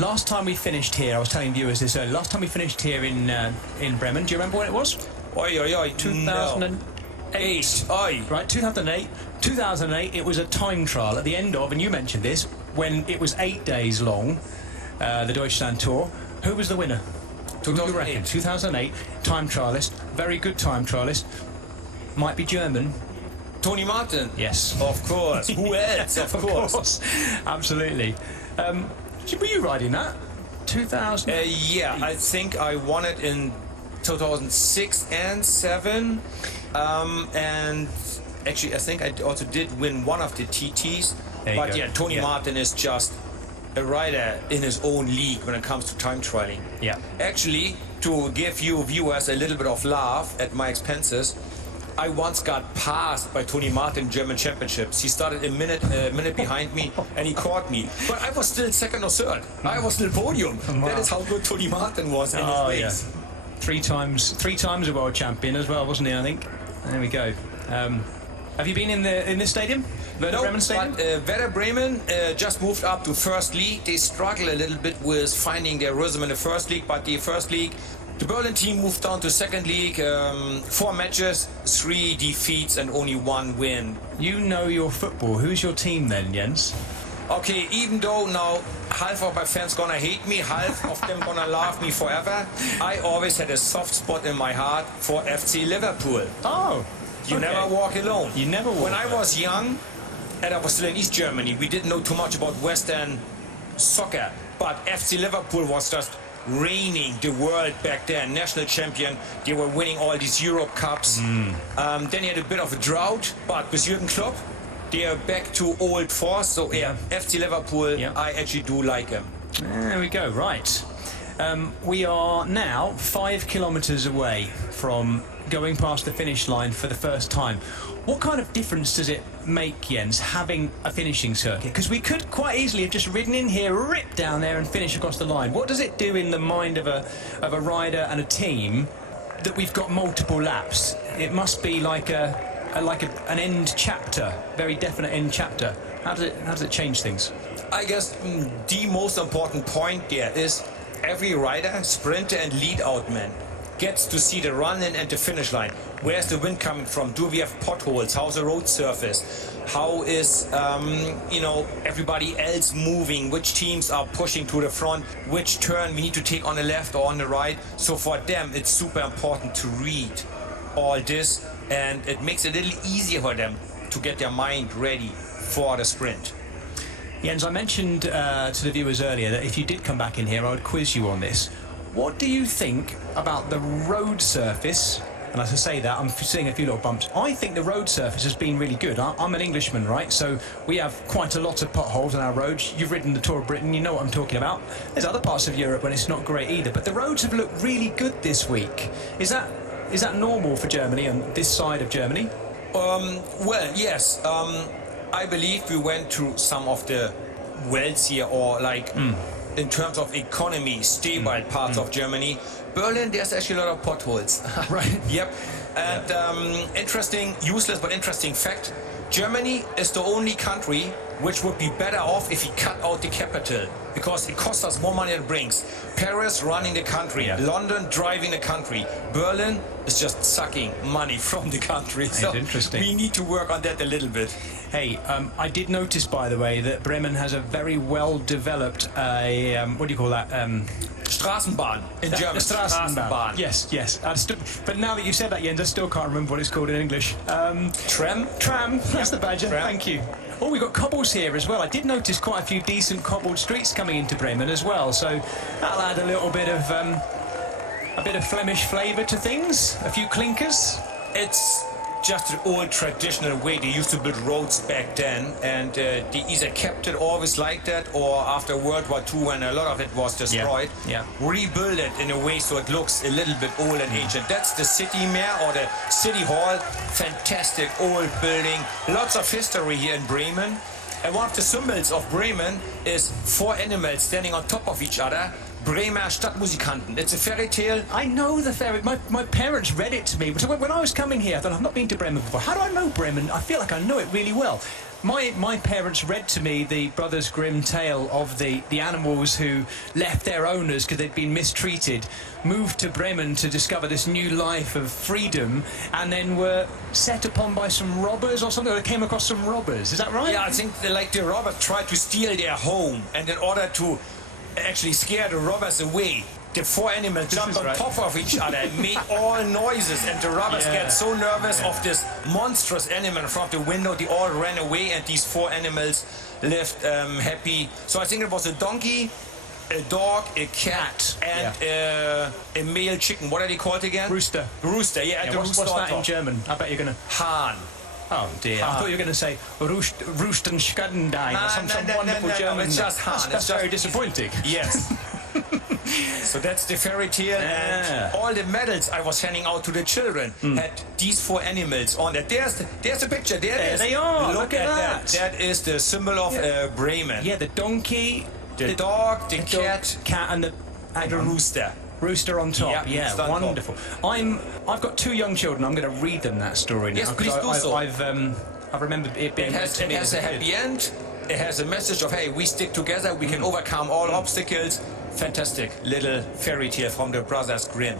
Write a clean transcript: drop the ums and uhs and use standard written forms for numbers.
Last time we finished here, I was telling viewers this earlier, last time we finished here in Bremen, do you remember when it was? 2008. Oi. Right, 2008. 2008, it was a time trial at the end of, and you mentioned this, when it was 8 days long, the Deutschland Tour. Who was the winner? 2008. 2008, time trialist, very good time trialist. Might be German. Tony Martin. Yes. Of course. Who else? Of course. Absolutely. Were you riding that? 2000? Yeah, I think I won it in 2006 and 7. And actually, I think I also did win one of the TTs. But yeah, Tony Martin is just a rider in his own league when it comes to time trialing. Yeah. Actually, to give you viewers a little bit of laugh at my expenses, I once got passed by Tony Martin in German championships. He started a minute behind me, and he caught me. But I was still second or third. I was in the podium. Wow. That is how good Tony Martin was in his race. Yeah. Three times a world champion as well, wasn't he? I think. There we go. Have you been in this stadium? Werder Bremen Stadium? But Werder Bremen just moved up to first league. They struggle a little bit with finding their rhythm in the first league, but the first league. The Berlin team moved down to second league, 4 matches, 3 defeats and only 1 win. You know your football. Who's your team then, Jens? Okay, even though now half of my fans gonna hate me, half of them gonna love me forever, I always had a soft spot in my heart for FC Liverpool. Oh, You never walk alone. You never walk When I was young, and I was still in East Germany, we didn't know too much about Western soccer, but FC Liverpool was just reigning the world back then, national champion. They were winning all these Europe Cups. Then he had a bit of a drought, but with Jürgen Klopp, they are back to old force. So yeah, FC Liverpool, I actually do like him. There we go, right. We are now 5 kilometres away from going past the finish line for the first time. What kind of difference does it make, Jens, having a finishing circuit? Because we could quite easily have just ridden in here, ripped down there and finished across the line. What does it do in the mind of a rider and a team that we've got multiple laps? It must be like an end chapter, very definite end chapter. How does it change things? I guess the most important point there is every rider, sprinter and lead out man gets to see the run-in and the finish line. Where's the wind coming from? Do we have potholes? How's the road surface? How is everybody else moving? Which teams are pushing to the front? Which turn we need to take on the left or on the right? So for them, it's super important to read all this, and it makes it a little easier for them to get their mind ready for the sprint. Jens, I mentioned to the viewers earlier that if you did come back in here, I would quiz you on this. What do you think about the road surface? And as I say that, I'm seeing a few little bumps. I think the road surface has been really good. I'm an Englishman, right? So we have quite a lot of potholes on our roads. You've ridden the Tour of Britain, you know what I'm talking about. There's other parts of Europe when it's not great either. But the roads have looked really good this week. Is that normal for Germany on this side of Germany? Well, yes. I believe we went through some of the wealthier or in terms of economy, stable parts of Germany. Berlin, there's actually a lot of potholes. Right. Yep. And interesting, useless but interesting fact, Germany is the only country which would be better off if we cut out the capital, because it costs us more money than it brings. Paris running the country, London driving the country, Berlin is just sucking money from the country. So interesting. We need to work on that a little bit. Hey, I did notice, by the way, that Bremen has a very well-developed, what do you call that? Straßenbahn in German. Straßenbahn. Yes. But now that you've said that, Jens, I still can't remember what it's called in English. Tram? Tram, that's the badger. Tram. Thank you. Oh, we've got cobbles here as well. I did notice quite a few decent cobbled streets coming into Bremen as well, so that'll add a little bit of Flemish flavour to things. A few clinkers. It's just an old traditional way they used to build roads back then, and they either kept it always like that, or after World War II, when a lot of it was destroyed, rebuild it in a way so it looks a little bit old and ancient. That's the city mayor or the city hall. Fantastic old building, lots of history here in Bremen. And one of the symbols of Bremen is 4 animals standing on top of each other. Bremer Stadtmusikanten. It's a fairy tale. I know the fairy. My parents read it to me. So when I was coming here, I thought, I've not been to Bremen before. How do I know Bremen? I feel like I know it really well. My parents read to me the Brothers Grimm tale of the animals who left their owners because they'd been mistreated, moved to Bremen to discover this new life of freedom, and then were set upon by some robbers or something. Or they came across some robbers. Is that right? Yeah, I think the robbers tried to steal their home, and in order to actually scare the robbers away, the four animals jumped on top of each other and made all noises, and the robbers get so nervous of this monstrous animal from the window, they all ran away, and these four animals lived happy. So I think it was a donkey, a dog, a cat, and a male chicken. What are they called again? Rooster. Rooster, yeah. What's that in German? I bet you're going to... Hahn. Oh dear, I thought you were going to say Roostenschkadendein or some wonderful German. It's just Hahn. That's very disappointing. Yes. So that's the fairy tale, and all the medals I was handing out to the children had these four animals on it. There's the picture. There they are. Look at that. That is the symbol of Bremen. Yeah, the donkey, the dog, the cat, and the rooster. Rooster on top. Yeah, yeah, wonderful. I've got two young children. I'm going to read them that story now. Yes, please do so. I remember it being. It has a happy end. It has a message of, hey, we stick together. We can overcome all obstacles. Fantastic little fairy tale from the Brothers Grimm.